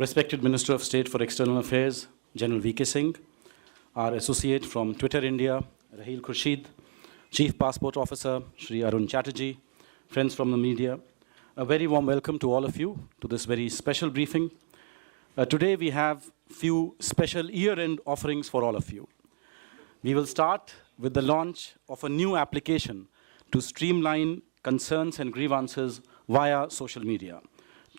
Respected Minister of State for External Affairs, General V.K. Singh, our associate from Twitter India, Raheel Khurshid, Chief Passport Officer, Shri Arun Chatterjee, friends from the media, a very warm welcome to all of you to this very special briefing. Today we have few special year-end offerings for all of you. We will start with the launch of a new application to streamline concerns and grievances via social media,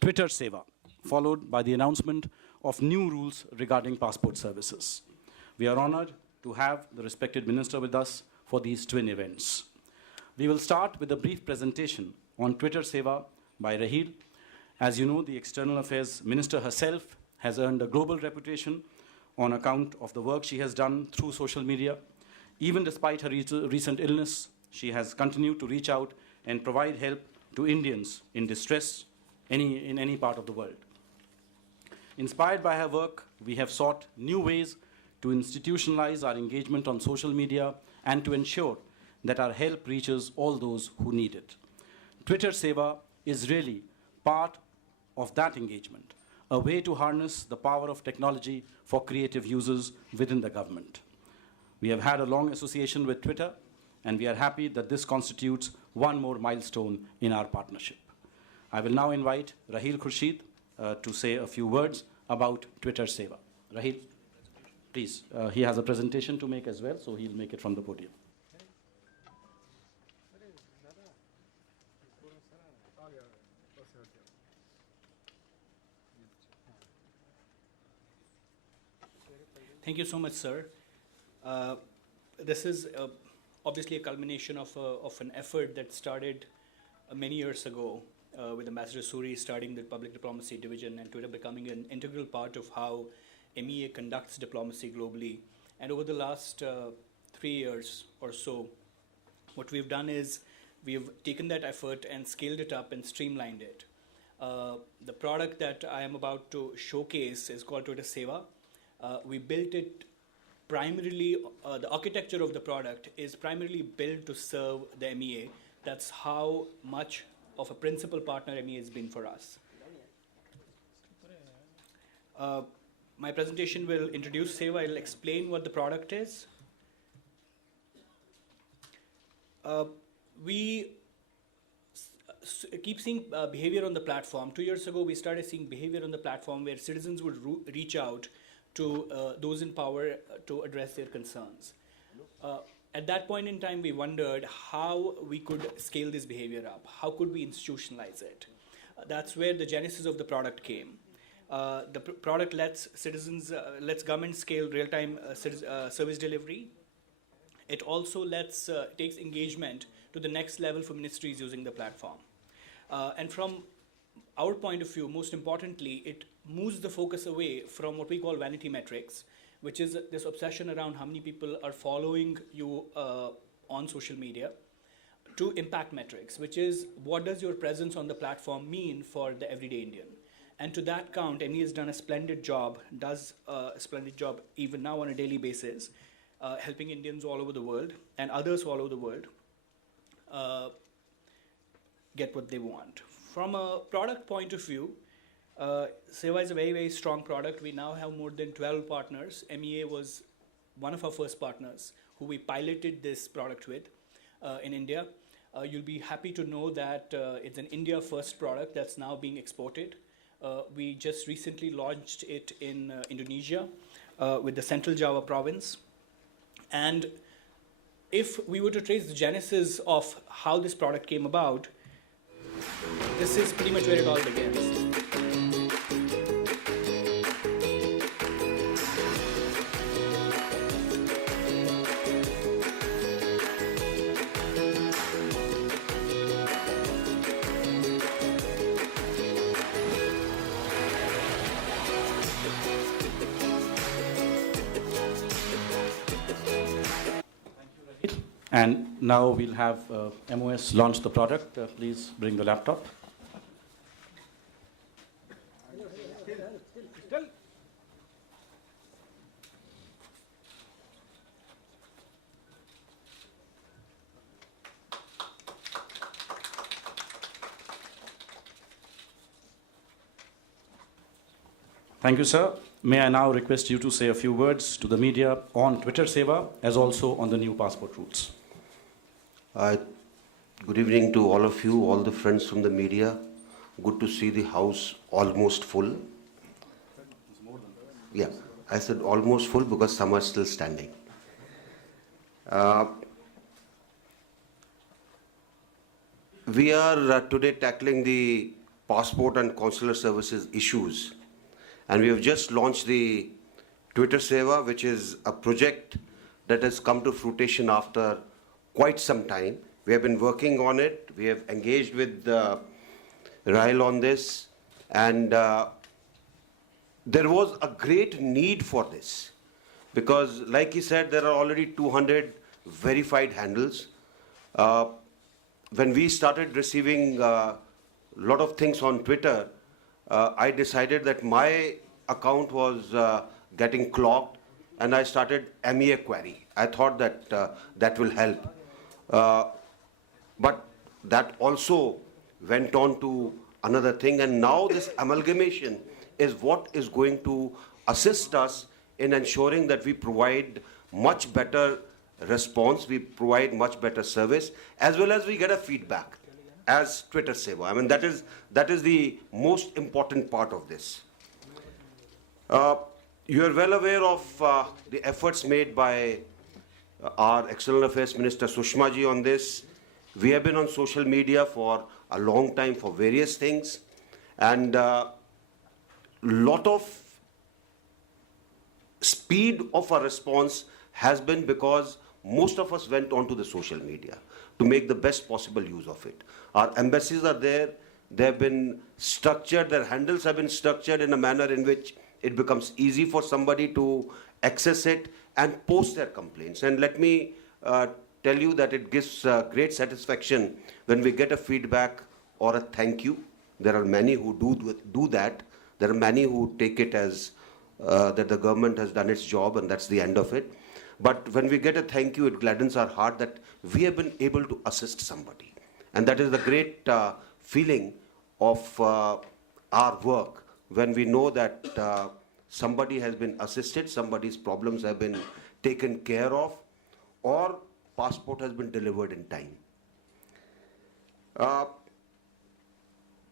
Twitter Seva, followed by the announcement of new rules regarding passport services. We are honored to have the respected minister with us for these twin events. We will start with a brief presentation on Twitter Seva by Raheel. As you know, the External Affairs Minister herself has earned a global reputation on account of the work she has done through social media. Even despite her recent illness, she has continued to reach out and provide help to Indians in distress in any part of the world. Inspired by her work, we have sought new ways to institutionalize our engagement on social media and to ensure that our help reaches all those who need it. Twitter Seva is really part of that engagement, a way to harness the power of technology for creative users within the government. We have had a long association with Twitter, and we are happy that this constitutes one more milestone in our partnership. I will now invite Raheel Khurshid to say a few words about Twitter Seva. Raheel, please. He has a presentation to make as well, so he'll make it from the podium. Thank you so much, sir. This is obviously a culmination of an effort that started many years ago with Ambassador Suri starting the Public Diplomacy Division and Twitter becoming an integral part of how MEA conducts diplomacy globally. And over the last 3 years or so, what we've done is we've taken that effort and scaled it up and streamlined it. The product that I am about to showcase is called Twitter Seva. We built it primarily, the architecture of the product is primarily built to serve the MEA. That's how much of a principal partner MEA has been for us. My presentation will introduce Seva. I'll explain what the product is. We keep seeing behavior on the platform. 2 years ago, we started seeing behavior on the platform where citizens would reach out to those in power to address their concerns. At that point in time, we wondered how we could scale this behavior up. How could we institutionalize it? That's where the genesis of the product came. The product lets citizens, lets government scale real-time service delivery. It also takes engagement to the next level for ministries using the platform. And from our point of view, most importantly, it moves the focus away from what we call vanity metrics, which is this obsession around how many people are following you on social media, to impact metrics, which is what does your presence on the platform mean for the everyday Indian. And to that count, MEA has done a splendid job, does a splendid job even now on a daily basis, helping Indians all over the world and others all over the world get what they want. From a product point of view, Seva is a very, very strong product. We now have more than 12 partners. MEA was one of our first partners who we piloted this product with in India. You'll be happy to know that it's an India-first product that's now being exported. We just recently launched it in Indonesia with the Central Java province. And if we were to trace the genesis of how this product came about, this is pretty much where it all begins. And now we'll have MOS launch the product. Please bring the laptop. Thank you, sir. May I now request you to say a few words to the media on Twitter Seva as also on the new passport routes. Good evening to all of you, all the friends from the media. Good to see the house almost full. Yeah, I said almost full because some are still standing. We are today tackling the passport and consular services issues. And we have just launched the Twitter Seva, which is a project that has come to fruition after quite some time. We have been working on it. We have engaged with Rahil on this. And there was a great need for this. Because like he said, there are already 200 verified handles. When we started receiving a lot of things on Twitter, I decided that my account was getting clogged, and I started MEA query. I thought that that will help. But that also went on to another thing, and now this amalgamation is what is going to assist us in ensuring that we provide much better response, we provide much better service, as well as we get a feedback as Twitter Seva. I mean, that is the most important part of this. You are well aware of the efforts made by our External Affairs Minister Sushma ji on this. We have been on social media for a long time for various things, and lot of speed of our response has been because most of us went onto the social media to make the best possible use of it. Our embassies are there. They have been structured, their handles have been structured in a manner in which it becomes easy for somebody to access it and post their complaints. And let me tell you that it gives great satisfaction when we get a feedback or a thank you. There are many who do that. There are many who take it as that the government has done its job and that's the end of it. But when we get a thank you, it gladdens our heart that we have been able to assist somebody. And that is the great feeling of our work, when we know that somebody has been assisted, somebody's problems have been taken care of, or passport has been delivered in time.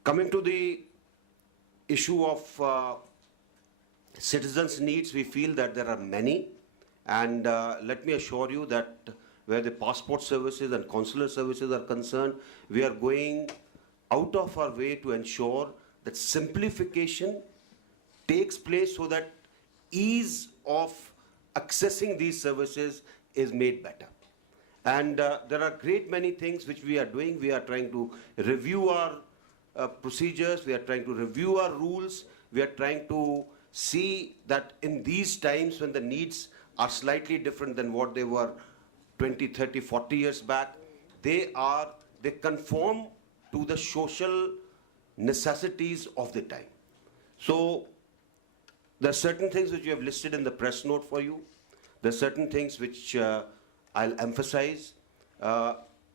Coming to the issue of citizens' needs, we feel that there are many. And let me assure you that where the passport services and consular services are concerned, we are going out of our way to ensure that simplification takes place so that ease of accessing these services is made better. And there are great many things which we are doing. We are trying to review our procedures. We are trying to review our rules. We are trying to see that in these times when the needs are slightly different than what they were 20, 30, 40 years back, they conform to the social necessities of the time. So there are certain things which you have listed in the press note for you. There are certain things which I'll emphasize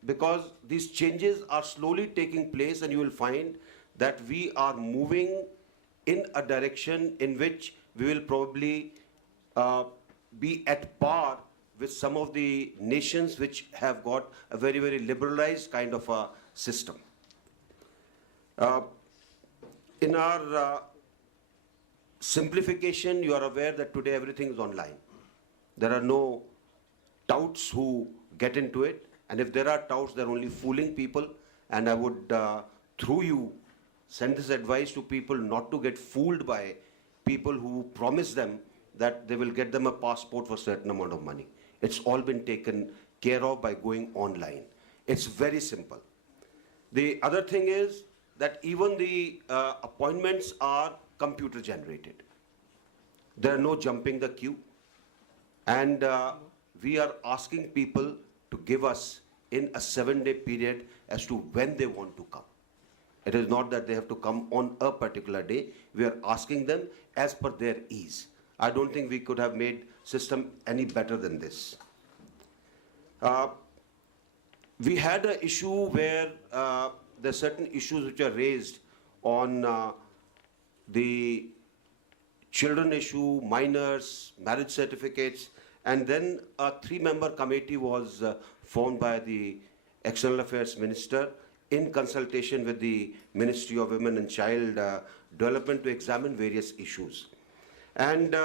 because these changes are slowly taking place, and you will find that we are moving in a direction in which we will probably be at par with some of the nations which have got a very, very liberalized kind of a system. In our simplification, you are aware that today everything is online. There are no touts who get into it, and if there are touts, they're only fooling people. And I would, through you, send this advice to people not to get fooled by people who promise them that they will get them a passport for a certain amount of money. It's all been taken care of by going online. It's very simple. The other thing is that even the appointments are computer generated. There are no jumping the queue. And we are asking people to give us in a 7-day period as to when they want to come. It is not that they have to come on a particular day. We are asking them as per their ease. I don't think we could have made system any better than this. We had an issue where there are certain issues which are raised on the children issue, minors, marriage certificates, and then a 3-member committee was formed by the External Affairs Minister in consultation with the Ministry of Women and Child Development to examine various issues. And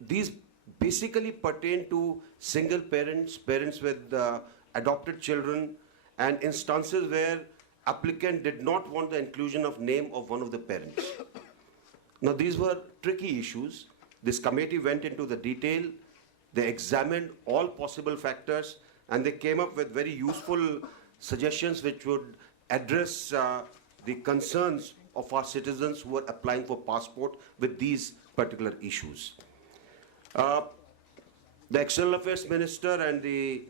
these basically pertain to single parents, parents with adopted children, and instances where applicant did not want the inclusion of name of one of the parents. Now these were tricky issues. This committee went into the detail, they examined all possible factors, and they came up with very useful suggestions which would address the concerns of our citizens who are applying for passport with these particular issues. The External Affairs Minister and the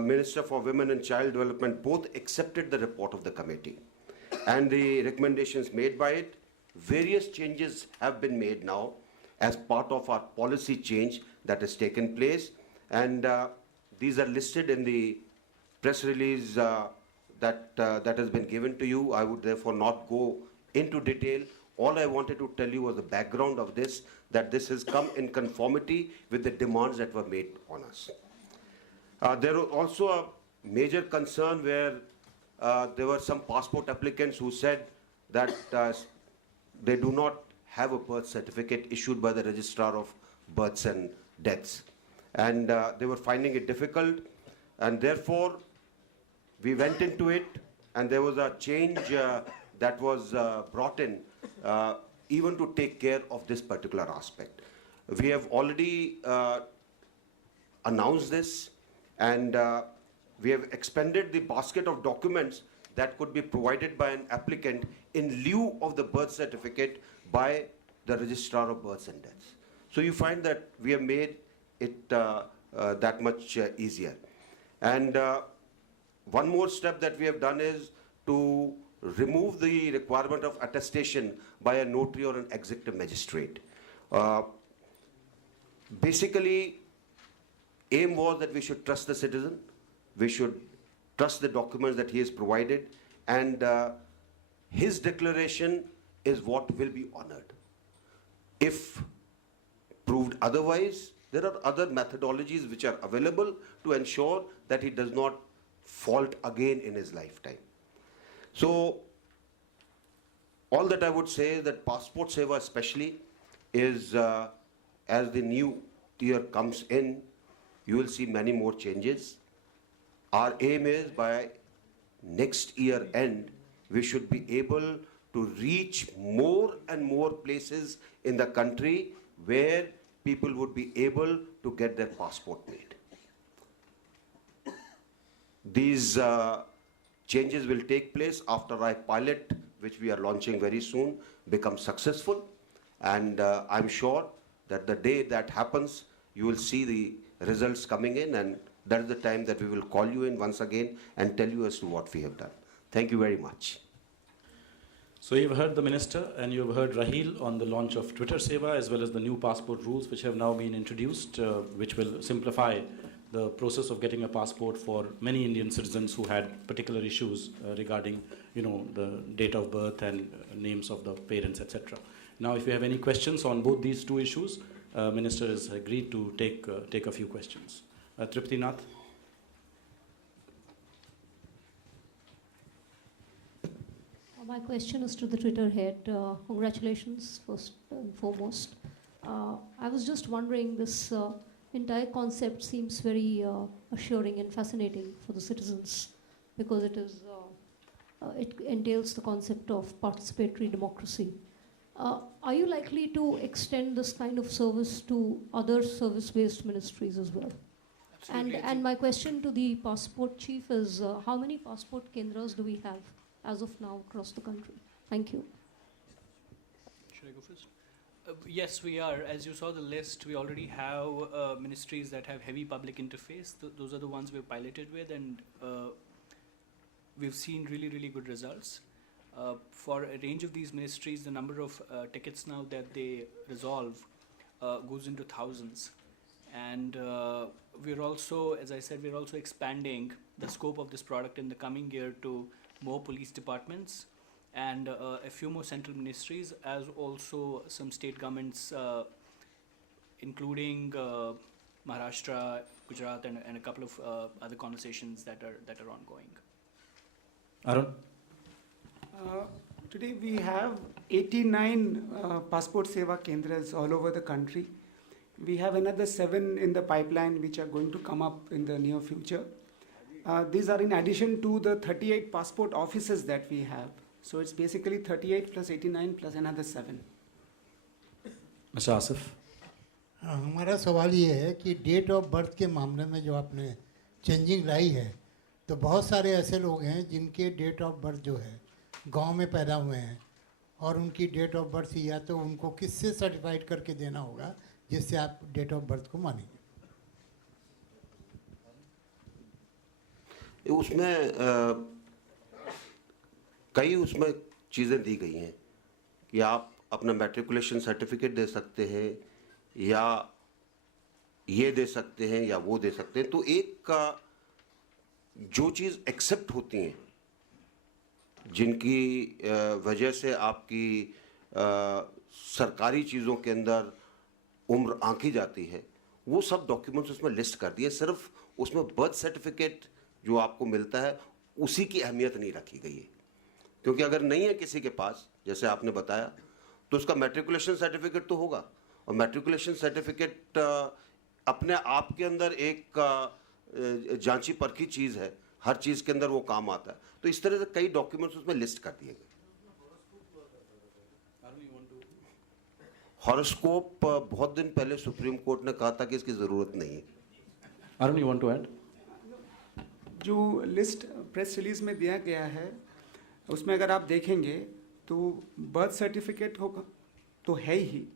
Minister for Women and Child Development both accepted the report of the committee and the recommendations made by it. Various changes have been made now as part of our policy change that has taken place, and these are listed in the press release that has been given to you. I would therefore not go into detail. All I wanted to tell you was the background of this, that this has come in conformity with the demands that were made on us. There was also a major concern where there were some passport applicants who said that they do not have a birth certificate issued by the Registrar of Births and Deaths. And they were finding it difficult, and therefore we went into it, and there was a change that was brought in even to take care of this particular aspect. We have already announced this, and we have expanded the basket of documents that could be provided by an applicant in lieu of the birth certificate by the Registrar of Births and Deaths. So you find that we have made it that much easier. And one more step that we have done is to remove the requirement of attestation by a notary or an executive magistrate. Basically, aim was that we should trust the citizen, we should trust the documents that he has provided, and his declaration is what will be honored. If proved otherwise, there are other methodologies which are available to ensure that he does not fault again in his lifetime. So all that I would say is that Passport Seva especially is, as the new year comes in, you will see many more changes. Our aim is by next year end, we should be able to reach more and more places in the country where people would be able to get their passport made. These changes will take place after our pilot, which we are launching very soon, becomes successful. And I'm sure that the day that happens, you will see the results coming in, and that is the time that we will call you in once again and tell you as to what we have done. Thank you very much. So you've heard the Minister and you've heard Raheel on the launch of Twitter Seva as well as the new passport rules which have now been introduced, which will simplify the process of getting a passport for many Indian citizens who had particular issues regarding, the date of birth and names of the parents, etc. Now, if you have any questions on both these two issues, Minister has agreed to take a few questions. Tripti Nath. My question is to the Twitter head. Congratulations, first and foremost. I was just wondering, this entire concept seems very assuring and fascinating for the citizens because it entails the concept of participatory democracy. Are you likely to extend this kind of service to other service-based ministries as well? Absolutely. And my question to the passport chief is, how many passport kendras do we have as of now across the country? Thank you. Should I go first? Yes, we are. As you saw the list, we already have ministries that have heavy public interface. Those are the ones we've piloted with, and we've seen really, really good results. For a range of these ministries, the number of tickets now that they resolve goes into thousands. And we're also, as I said, we're also expanding the scope of this product in the coming year to more police departments and a few more central ministries, as also some state governments, including Maharashtra, Gujarat, and a couple of other conversations that are ongoing. Arun? Today we have 89 passport Seva Kendras all over the country. We have another 7 in the pipeline which are going to come up in the near future. These are in addition to the 38 passport offices that we have. So it's basically 38 plus 89 plus another 7. Mr. Asif? हमारा सवाल ये है कि date of birth के मामले में जो आपने चेंजिंग लाई है, तो बहुत सारे ऐसे लोग हैं जिनके डेट ऑफ बर्थ जो है गांव में पैदा हुए हैं और उनकी डेट ऑफ बर्थ या तो उनको किससे सर्टिफाइड करके देना होगा जिससे आप डेट ऑफ बर्थ को मानेंगे? उसमें कई उसमें चीज़ें दी गई हैं कि आप अपना मैट्रिकुलेशन सर्टिफिकेट दे सकते हैं या ये दे सकते हैं या वो दे सकते हैं। तो एक का जो चीज़ एक्सेप्ट होती हैं, जिनकी वजह से आपकी सरकारी चीज़ों के अंदर उम्र आंकी जाती है, वो सब डॉक्यूमेंट्स उसमें लिस्ट कर दिए। सिर्फ उसमें बर्थ सर्टिफिकेट जो आपको मिलता है उसी की अहमियत नहीं रखी गई है, क्योंकि अगर नहीं है किसी के पास, जैसे आपने बताया, तो उसका मैट्रिकुलेशन सर्टिफिकेट तो होगा, और मैट्रिकुलेशन सर्टिफिकेट अपने आप के अंदर एक जांची परखी चीज़ है, हर चीज़ के अंदर वो काम आता है। तो इस तरह से कई डॉक्यूमेंट्स उसमें लिस्ट कर दिए गए। हॉरोस्कोप बहुत दिन पहले सुप्रीम कोर्ट ने कहा था कि इसकी ज़रूरत नहीं है। Arun, you want to add? जो लिस्ट प्रेस रिलीज में दिया गया है उसमें अगर आप देखेंगे तो बर्थ सर्टिफिकेट होगा तो है ही।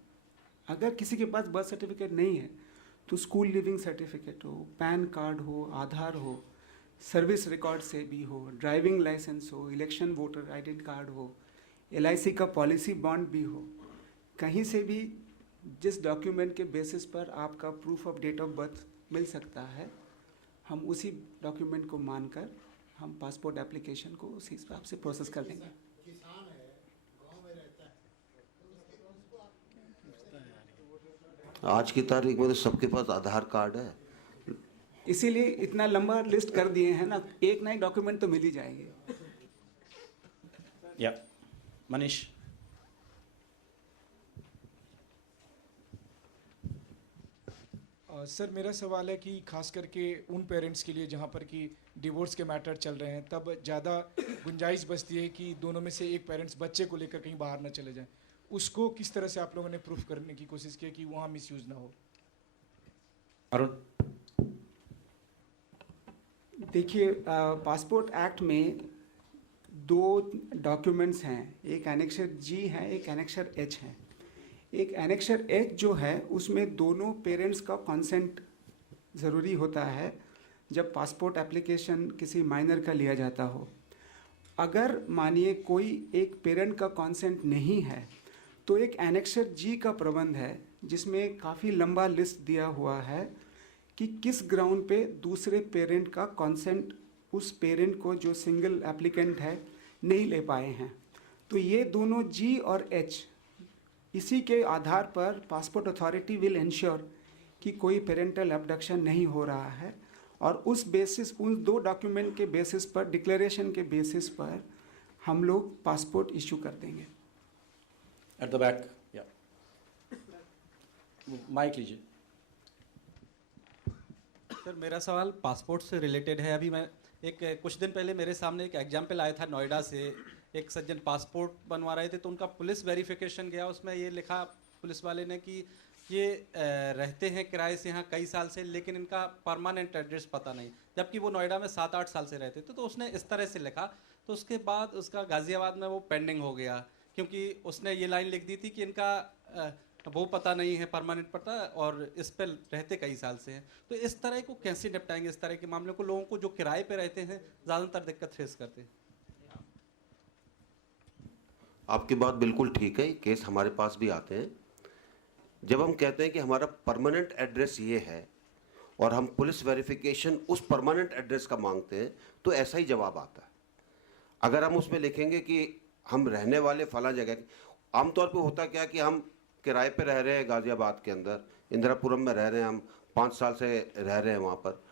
अगर किसी के पास बर्थ सर्टिफिकेट नहीं है तो स्कूल लिविंग सर्टिफिकेट हो, पैन कार्ड हो, आधार हो, सर्विस रिकॉर्ड से भी हो, ड्राइविंग लाइसेंस हो, इलेक्शन वोटर आइडेंटिटी कार्ड हो, LIC का पॉलिसी बॉन्ड भी हो, कहीं से भी जिस डॉक्यूमेंट के बेसिस पर आपका proof of date of birth मिल सकता है, हम उसी डॉक्यूमेंट को मानकर हम पासपोर्ट एप्लीकेशन को उसी हिसाब से प्रोसेस कर देंगे। आज की तारीख में तो सबके पास आधार कार्ड है, इसीलिए इतना लंबा लिस्ट कर दिए हैं ना, एक नए डॉक्यूमेंट तो मिल ही जाएंगे। Yeah. Manish? सर मेरा सवाल है कि खास करके उन पेरेंट्स के लिए जहाँ पर कि डिवोर्स के मैटर चल रहे हैं, तब ज़्यादा गुंजाइश बचती है कि दोनों में से एक पेरेंट्स बच्चे को लेकर कहीं बाहर ना चले जाएं। उसको किस तरह से आप लोगों ने प्रूफ करने की कोशिश की कि वहाँ मिसयूज ना हो? Arun? देखिए, पासपोर्ट एक्ट में 2 डॉक्यूमेंट्स हैं, एक एनेक्सर G है, एक एनेक्सर H है। एक एनेक्सर H जो है उसमें दोनों पेरेंट्स का कंसेंट ज़रूरी होता है जब पासपोर्ट एप्लीकेशन किसी माइनर का लिया जाता हो। अगर मानिए कोई एक पेरेंट का कंसेंट नहीं है तो एक एनेक्सर G का प्रबंध है जिसमें काफ़ी लंबा लिस्ट दिया हुआ है कि किस ग्राउंड पे दूसरे पेरेंट का कंसेंट उस पेरेंट को जो सिंगल एप्लीकेंट है नहीं ले पाए हैं। तो ये दोनों G और H, इसी के आधार पर पासपोर्ट अथॉरिटी विल इंश्योर कि कोई पेरेंटल एब्डक्शन नहीं हो रहा है, और उस बेसिस, उन 2 डॉक्यूमेंट के बेसिस पर, डिक्लेरेशन के बेसिस पर हम लोग पासपोर्ट इशू कर देंगे। At the back, yeah. Mic लीजिए। सर मेरा सवाल पासपोर्ट से रिलेटेड है। अभी मैं कुछ दिन पहले मेरे सामने एक एग्जाम्पल आया था नोएडा से। एक सज्जन पासपोर्ट बनवा रहे थे तो उनका पुलिस वेरिफिकेशन गया, उसमें ये लिखा पुलिस वाले ने कि ये रहते हैं किराए से यहाँ कई साल से, लेकिन इनका परमानेंट एड्रेस पता नहीं, जबकि वो नोएडा में 7-8 साल से रहते थे। तो उसने इस तरह से लिखा, तो उसके बाद उसका गाज़ियाबाद में वो पेंडिंग हो गया, क्योंकि उसने ये लाइन लिख दी थी कि इनका वो पता नहीं है, परमानेंट पता, और इस पर रहते कई साल से हैं। तो इस तरह को कैसे निपटाएंगे, इस तरह के मामले को? लोगों को जो किराए पे रहते हैं ज़्यादातर दिक्कत फेस करते हैं। आपकी बात बिल्कुल ठीक है, केस हमारे पास भी आते हैं। जब हम कहते हैं कि हमारा परमानेंट एड्रेस ये है और हम पुलिस वेरिफिकेशन उस परमानेंट एड्रेस का मांगते हैं, तो ऐसा ही जवाब आता है। अगर हम उसमें लिखेंगे कि हम रहने वाले फला जगह, आमतौर पे होता क्या कि हम किराए पे रह रहे हैं गाजियाबाद के अंदर, इंदिरापुरम में रह रहे हैं, हम 5 साल से रह रहे हैं वहाँ पर।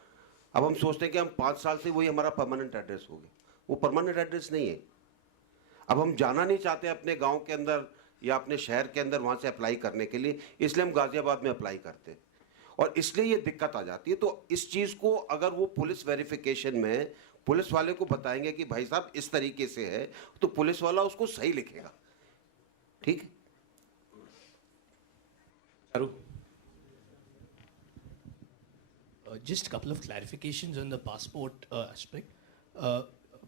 अब हम सोचते हैं कि हम 5 साल से वही हमारा परमानेंट एड्रेस हो गया, वो परमानेंट एड्रेस नहीं है। अब हम जाना नहीं चाहते अपने गांव के अंदर या अपने शहर के अंदर वहाँ से अप्लाई करने के लिए, इसलिए हम गाजियाबाद में अप्लाई करते हैं और इसलिए ये दिक्कत आ जाती है। तो इस चीज़ को अगर वो पुलिस वेरिफिकेशन में पुलिस वाले को बताएंगे कि भाई साहब इस तरीके से है, तो पुलिस वाला उसको सही लिखेगा। ठीक है। Charu? Just a couple of clarifications on the passport aspect.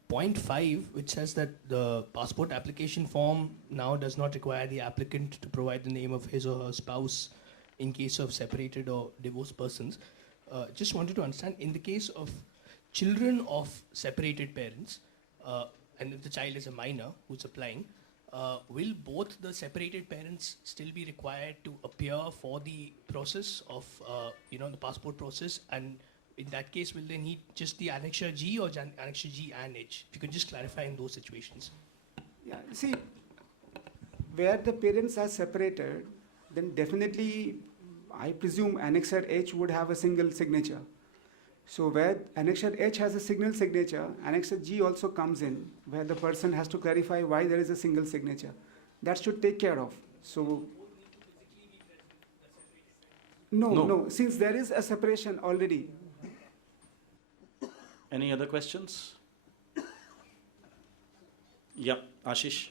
Point 5, which says that the passport application form now does not require the applicant to provide the name of his or her spouse in case of separated or divorced persons. Just wanted to understand, in the case of children of separated parents, and if the child is a minor who's applying, will both the separated parents still be required to appear for the process of, the passport process? And in that case, will they need just the Annexure G or Annexure G and H? If you could just clarify in those situations. Yeah, see, where the parents are separated, then definitely, I presume Annexure H would have a single signature. So where Annexure H has a single signature, Annexure G also comes in, where the person has to clarify why there is a single signature. That should take care of. So, no, since there is a separation already. Any other questions? Yeah, Ashish.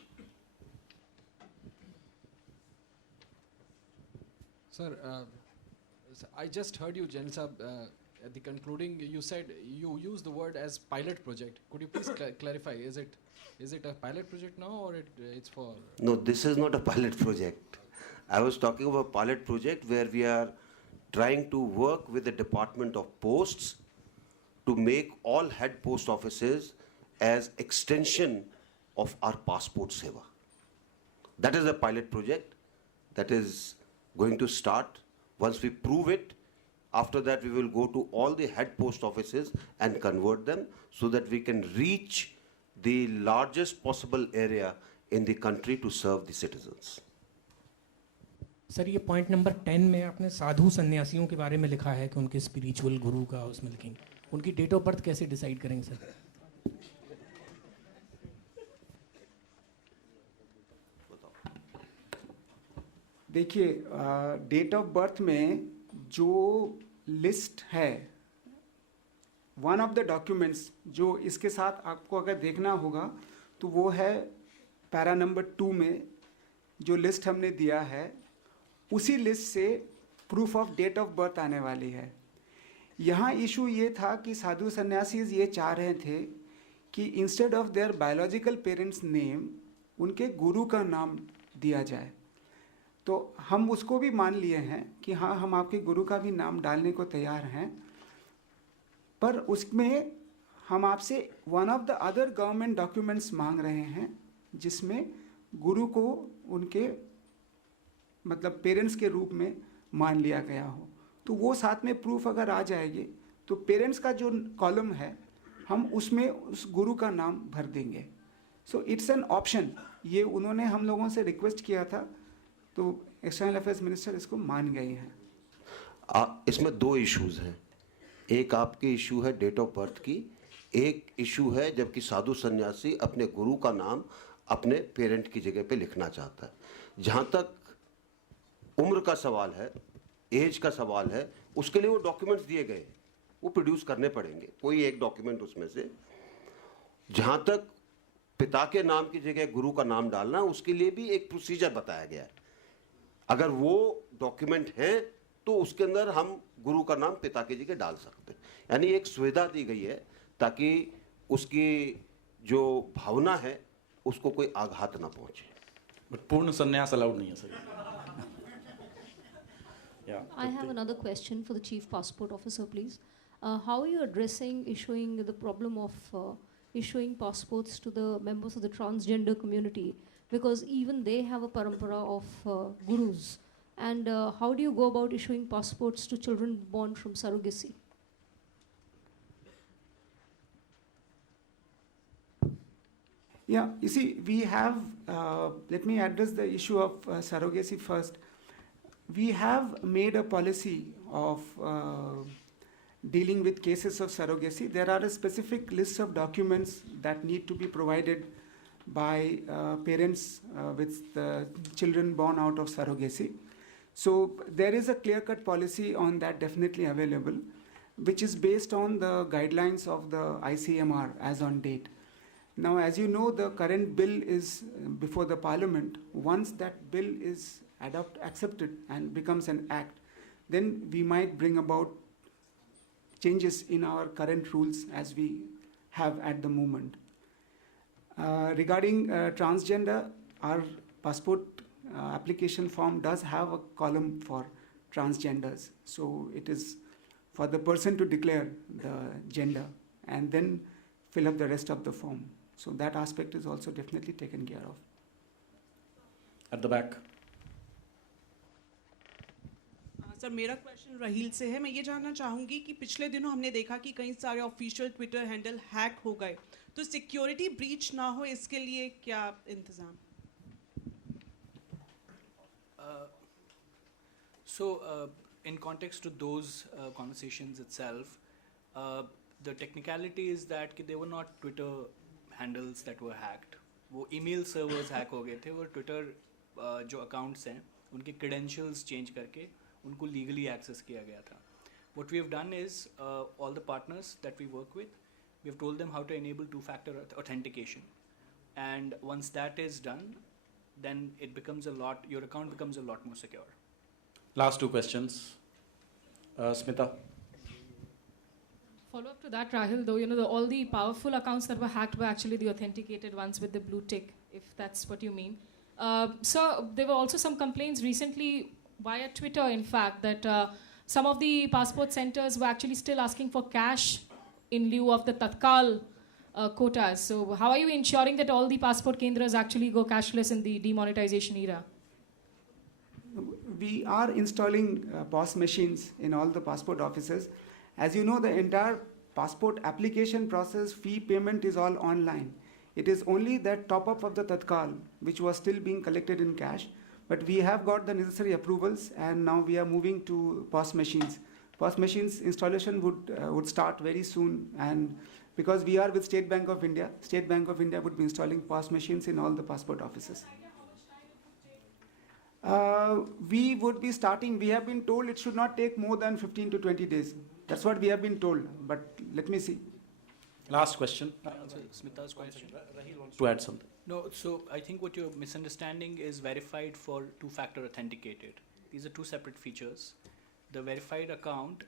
Sir, I just heard you, Jen Saab, at the concluding, you said you used the word as pilot project. Could you please clarify? Is it a pilot project now, or it's for? No, this is not a pilot project. I was talking about a pilot project where we are trying to work with the Department of Posts to make all head post offices as extension of our passport seva. That is a pilot project that is going to start. Once we prove it, after that we will go to all the head post offices and convert them so that we can reach the largest possible area in the country to serve the citizens. Sir, ये point number 10 में आपने साधु सन्यासियों के बारे में लिखा है कि उनके स्पिरिचुअल गुरु का उसमें लिखेंगे, उनकी डेट ऑफ बर्थ कैसे डिसाइड करेंगे सर? देखिए, डेट ऑफ बर्थ में जो लिस्ट है, वन ऑफ द डॉक्यूमेंट्स जो इसके साथ आपको अगर देखना होगा तो वो है पैरा नंबर 2 में जो लिस्ट हमने दिया है, उसी लिस्ट से proof of date of birth आने वाली है। यहाँ इशू ये था कि साधु सन्यासीज ये चाह रहे थे कि instead of their biological parents name उनके गुरु का नाम दिया जाए। तो हम उसको भी मान लिए हैं कि हाँ, हम आपके गुरु का भी नाम डालने को तैयार हैं, पर उसमें हम आपसे one of the other government documents मांग रहे हैं जिसमें गुरु को उनके मतलब पेरेंट्स के रूप में मान लिया गया हो। तो वो साथ में प्रूफ अगर आ जाएगी तो पेरेंट्स का जो कॉलम है हम उसमें उस गुरु का नाम भर देंगे। So it's an option. ये उन्होंने हम लोगों से रिक्वेस्ट किया था, तो एक्सटर्नल अफेयर्स मिनिस्टर इसको मान गए हैं। इसमें 2 इश्यूज हैं। एक आपकी इशू है डेट ऑफ बर्थ की, एक इशू है जबकि साधु सन्यासी अपने गुरु का नाम अपने पेरेंट की जगह पे लिखना चाहता है। जहाँ तक उम्र का सवाल है, एज का सवाल है, उसके लिए वो डॉक्यूमेंट्स दिए गए, वो प्रोड्यूस करने पड़ेंगे, कोई एक डॉक्यूमेंट उसमें से। जहाँ तक पिता के नाम की जगह गुरु का नाम डालना, उसके लिए भी एक प्रोसीजर बताया गया है। अगर वो डॉक्यूमेंट हैं तो उसके अंदर हम गुरु का नाम पिता की जगह डाल सकते हैं। यानी एक सुविधा दी गई है ताकि उसकी जो भावना है उसको कोई आघात ना पहुंचे। बट पूर्ण संन्यास अलाउड नहीं है sir. I have another question for the Chief Passport Officer, please. How are you addressing issuing the problem of issuing passports to the members of the transgender community? Because even they have a parampara of gurus. And how do you go about issuing passports to children born from surrogacy? Yeah, you see, we have, let me address the issue of surrogacy first. We have made a policy of dealing with cases of surrogacy. There are a specific list of documents that need to be provided by parents with the children born out of surrogacy. So there is a clear-cut policy on that definitely available, which is based on the guidelines of the ICMR as on date. Now, as you know, the current bill is before the Parliament. Once that bill is accepted and becomes an act, then we might bring about changes in our current rules as we have at the moment. Regarding transgender, our passport application form does have a column for transgenders. So it is for the person to declare the gender and then fill up the rest of the form. So that aspect is also definitely taken care of. At the back. Sir मेरा question राहील से है। मैं ये जानना चाहूँगी कि पिछले दिनों हमने देखा कि कई सारे ऑफिशियल ट्विटर हैंडल हैक हो गए, तो सिक्योरिटी ब्रीच ना हो इसके लिए क्या इंतजाम? In context to those conversations itself, the technicality is that they were not Twitter handles that were hacked. वो email servers hack हो गए थे और Twitter जो accounts हैं उनके credentials change करके उनको legally access किया गया था. What we have done is all the partners that we work with, we have told them how to enable two-factor authentication, and once that is done, then it becomes your account becomes a lot more secure. Last two questions. Smita. Follow up to that, Rahil, though, all the powerful accounts that were hacked were actually the authenticated ones with the blue tick, if that's what you mean. So there were also some complaints recently via Twitter, in fact, that some of the passport centers were actually still asking for cash in lieu of the Tatkal quotas. So how are you ensuring that all the passport kendras actually go cashless in the demonetization era? We are installing POS machines in all the passport offices. As you know, the entire passport application process, fee payment is all online. It is only that top-up of the Tatkal, which was still being collected in cash, but we have got the necessary approvals and now we are moving to POS machines. POS machines installation would start very soon, and because we are with State Bank of India would be installing POS machines in all the passport offices. We would be starting, we have been told it should not take more than 15 to 20 days. That's what we have been told, but let me see. Last question. Smita's question. Rahil wants to add something. No, so I think what you're misunderstanding is verified for two-factor authenticated. These are two separate features. The verified account,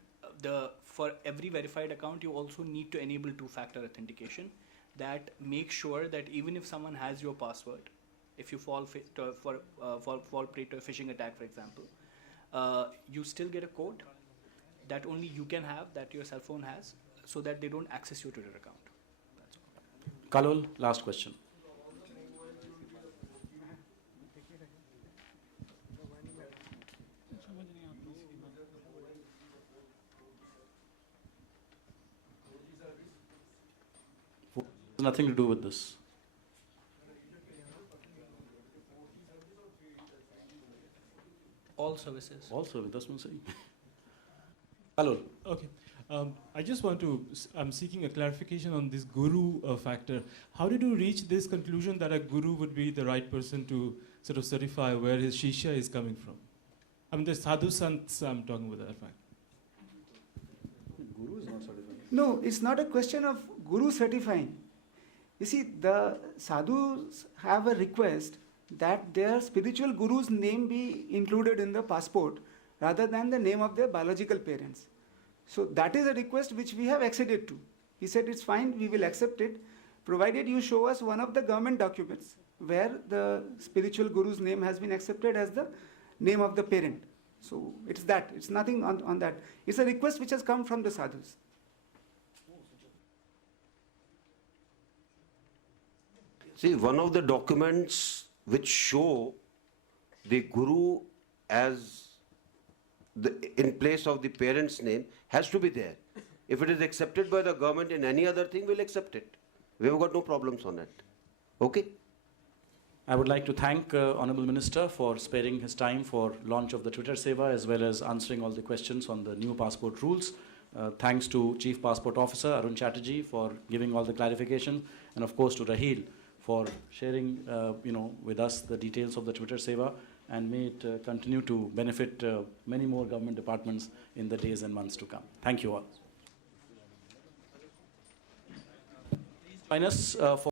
for every verified account, you also need to enable two-factor authentication. That makes sure that even if someone has your password, if you fall prey to a phishing attack, for example, you still get a code that only you can have, that your cell phone has, so that they don't access your Twitter account. That's all. Kalul, last question. Nothing to do with this. All services. All services, that's what I'm saying. Kalul. Okay. I just want to, I'm seeking a clarification on this guru factor. How did you reach this conclusion that a guru would be the right person to sort of certify where his shisha is coming from? I mean, the sadhu sants, I'm talking about that fact. Guru is not certifying. No, it's not a question of guru certifying. You see, the sadhus have a request that their spiritual guru's name be included in the passport rather than the name of their biological parents. So that is a request which we have acceded to. He said it's fine, we will accept it, provided you show us one of the government documents where the spiritual guru's name has been accepted as the name of the parent. So it's that, it's nothing on that. It's a request which has come from the sadhus. See, one of the documents which show the guru as in place of the parent's name has to be there. If it is accepted by the government in any other thing, we'll accept it. We have got no problems on it. Okay? I would like to thank Honourable Minister for sparing his time for launch of the Twitter Seva as well as answering all the questions on the new passport rules. Thanks to Chief Passport Officer Arun Chatterjee for giving all the clarification, and of course to Raheel for sharing with us the details of the Twitter Seva, and may it continue to benefit many more government departments in the days and months to come. Thank you all. Please join us for